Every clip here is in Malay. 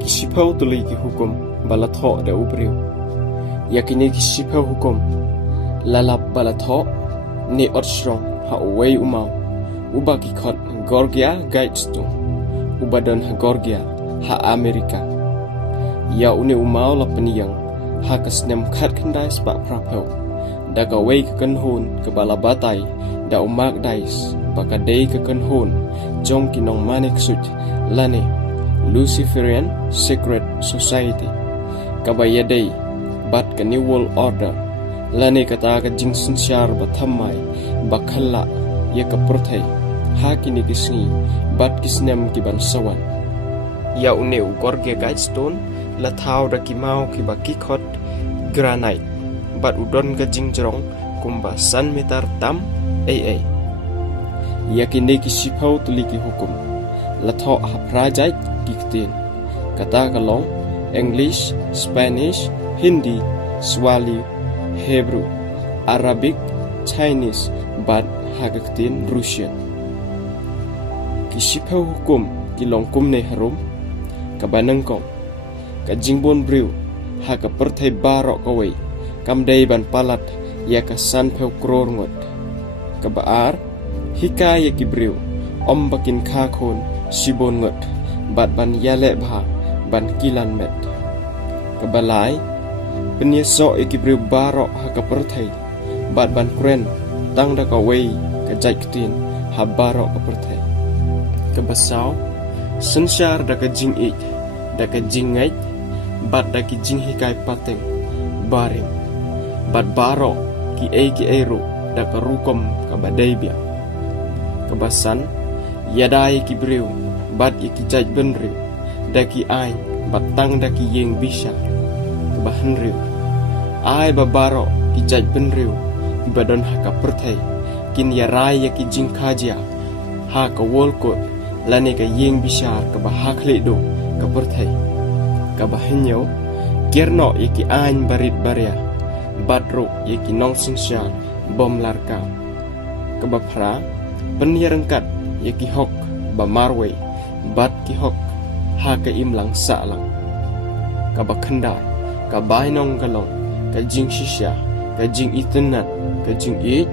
Kisipau tuli ki hukum balatho da ubriu. Yakini kisipau hukum lalap balatho ni otsrong ha uwei umau. Uba ki khot Gorgia guides tu. Ubadon ha Gorgia ha Amerika. Ya une umau la peniyang ha kasnem khat khandai spa prapau. Da ka wei ka kanhun ke balabatai da umak dais bakadei ka kanhun jong kinong manik sut lane Luciferian Secret Society kabayadei bat ka New World Order lane kata ka jingsin syar bathamai bakhalla ya ka perthai ha kini kisni bat kisnem ki bansawan ya une Gorgia guidestone la thau da ki mau ki bakikot granite bat udon ka jingjrong kumba san meter tam AA yakini ki sipau tuli ki hukum la tho ha prajai kiktin kata kalong English, Spanish, Hindi, Swahili, Hebrew, Arabic, Chinese bat hagaktin Russian ki sipau hukum ki longkum ne harum kabanang kong ka jingbon briu ha ka perthai barok kawai kamdei ban palat ya ka san peu kror ngot ka baar hikaya ki briu om bakin kha khon sibon ngot bat ban yale bha ban kilan met ka balai penia so ki briu barok ha ka perthai bat ban kren tang da ka wei ka jaiktin ha barok ka perthai ka basau sensyar da ka jing ik da ka jingai bat da ki jing hikai pateng baring bat baro ki ero da ka rukom ka badai bia kebasan yadai ki breu bat ki jaj benriu da ki ai batang da ki yeng bisa kebahan riu ai babaro ki jaj benriu ibadon ha ka perthai kin yarai ya ki jing khajia ha ka wolko lane ka yeng bisa ka bahak ledo ka perthai ka bahenyo kerno iki ain barit baria badro iki nong singsya bom larka ka bapra penierengkat iki hok ba marwei bat ki hok ha ka imlang salang ka bakhanda ka bainong galong ka jing shisha ka jing itenat ka jing ik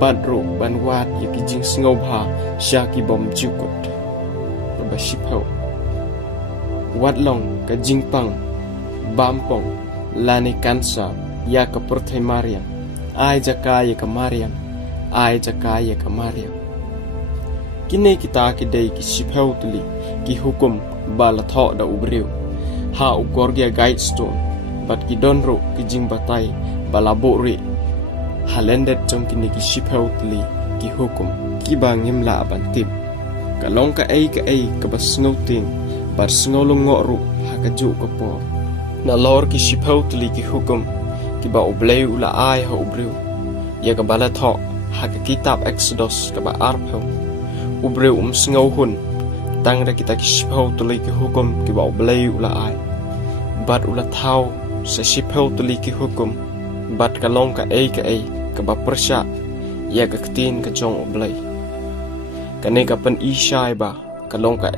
badro banwat iki jing sngobha sha ki bom jukut ka bashipau Wadlong ka jingpang bampong lani kansa ya ka perthai mariam ai jakaya ka mariam ai jakaya ka mariam kine kita ki dei ki sipau tuli ki hukum bala tho da ubriu ha u Gorgia guidestone bat ki donro ki jingbatai bala bori halendet jong kini ki sipau tuli ki hukum ki bangim la bantib kalong ka ai ka basngauting bar sngolong ngoru hakaju ko po na lor ki sipau tuli ki hukum ki ba ublei ula ai ha ubriu ya ka bala tho ha ka kitab Exodus ka ba arpau ubriu sngo hun tang da kita ki sipau tuli ki hukum ki ba ublei ula ai bat ula thau sa sipau tuli ki hukum bat kalong ka ka ba persya ya ka ktin ka jong ublei kane ka pen ishai ba kalong ka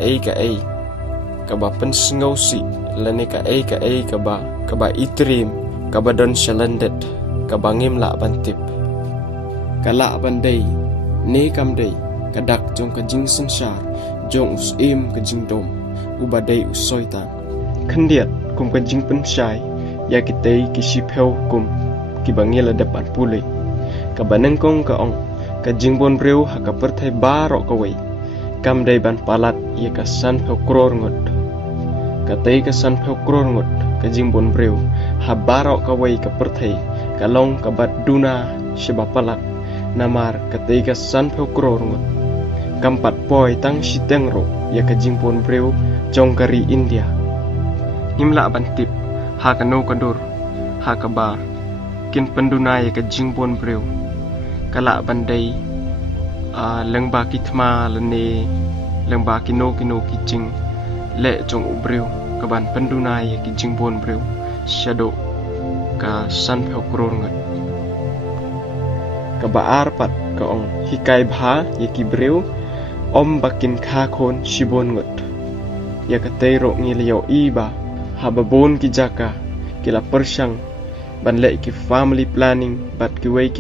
ka ba pen sngo si lane ka ka ba itrim ka ba don shalandet ka bangim la bantip kala bandai ne kam dei ka dak jong ka jing sansar jong us im ka jing dom ubadai usoitan khandiat kum ka jing pen shai ya kitei ki sipeu kum ki bangila depan pule ka banengkong ka ong ka jing bon breu ha ka perthai baro ka wei kam dei ban palat ya ka san peu kror ngot katei ka san peu kror ngot ka jingbon breu ha baro ka wei ka perthai ka long ka bat duna shiba palat namar katei ka san peu kror ngot kampat poi tang sitengro ya ka jingbon breu jong kari India himla bantip ha ka no kadur ha ka ba kin penduna ya ka jingbon breu kala bandai lengba kitma lene lengba kino kijing le jong ubreu kaban pendunai ki jingbon breu shadow ka san pheu kror ngat ka baar pat ka ong hikai bha ye ki breu om bakin kha khon shibon ngat ya katero ngiliyo iba hababon ki jaka kila persyang ban le ki family planning bat ki wei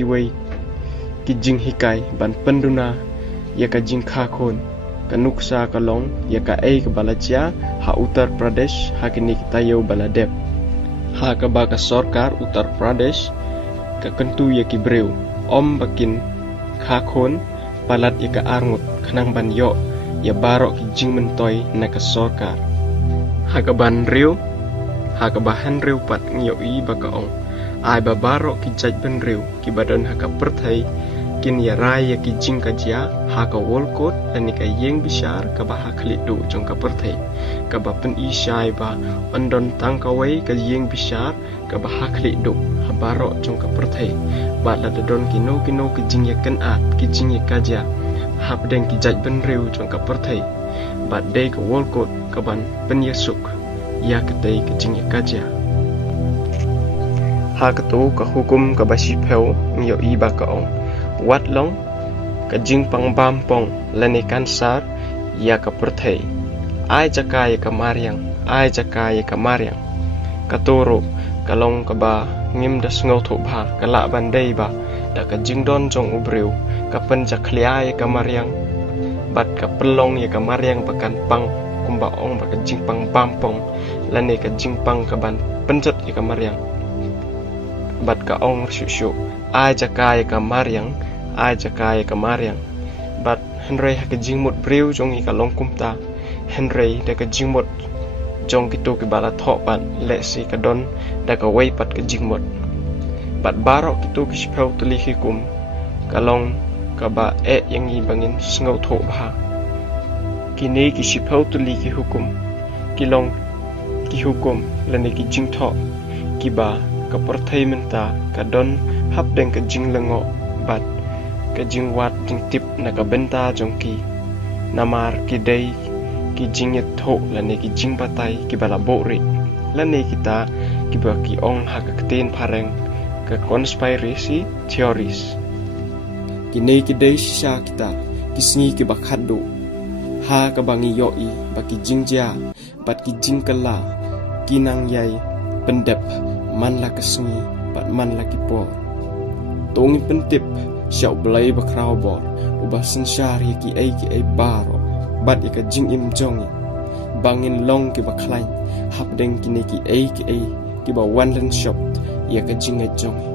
ki jing hikai ban penduna ya ka jing khakon kanuksa kalong ya ka ai ka balachia ha Uttar Pradesh ha kini kitayo baladep ha ka ba ka sarkar Uttar Pradesh ka kentu ya ki breu om bakin khakon balat ya ka arngut khanang ban yo ya barok ki jing mentoy na ka sarkar ha ka ban riu ha ka bahan riu pat ngiyo i ba ka ong ai ba barok ki jaj ban riu ki badan ha ka perthai kin ya rai ya ki jing ka jia ha ka wolkot ani ka yeng bishar ka ba ha khlit du jong ka perthai ka ba pen i shai ba andon tang ka wei ka yeng bishar ka ba ha khlit du ha barok jong ka perthai ba la don kino ki jing ya kan at ki jing ya ka jia ha pedeng ki jaj ban riu jong ka perthai ba de ka wolkot ka ban pen ya suk ya ka dei ka jing ya ka jia ha ka tu ka hukum ka ba shi pheu ngiyo i ba ka ong wat long ka jing pang bam pong lani kansar ya ka perthai ai jaka ya ka mariang ka toro ka long ka ba ngim das ngau tho bha ka la ban dei ba da ka jing don jong ubreu ka pen ja khlia ya ka mariang bat ka pelong ya ka mariang bakan pang kumba ong ba ka jing pang bam pong lani ka jing pang ka ban penjat ya ka mariang bat ka ong shu ai jaka ya ka mariang bat henry ha ka jing mot breu jong i ka long kumta henry da ka jing mot jong kitu ki bala tho ban le si ka don da ka wei pat ka jing mot bat barok kitu ki shpeu tuli hikum ka long ka ba yang i bangin sngo tho bha kini ki shpeu tuli ki hukum ki long ki hukum lani ki jing tho ki ba ka perthai menta ka don hap deng ka jing lengo bat ka jing wat jing tip na ka benta jong ki namar ki dei ki jing ye tho lani ki jing batai ki bala bori lani kita ki ba ki ong ha ka ten phareng ka conspiracy theories kini ki dei sha kita kisni ki ba khadu ha ka bangi yo i ba ki jing ja bat ki jing kala kinang yai pendep man la kesngi bat man la ki por tongi pentip Syau belai bakrau bor ubah sensar ya ki ai baro bat ya ka jing im jongi bangin long ki baklain hap deng ki ai ki ba one land shop ya ka jing ai jongi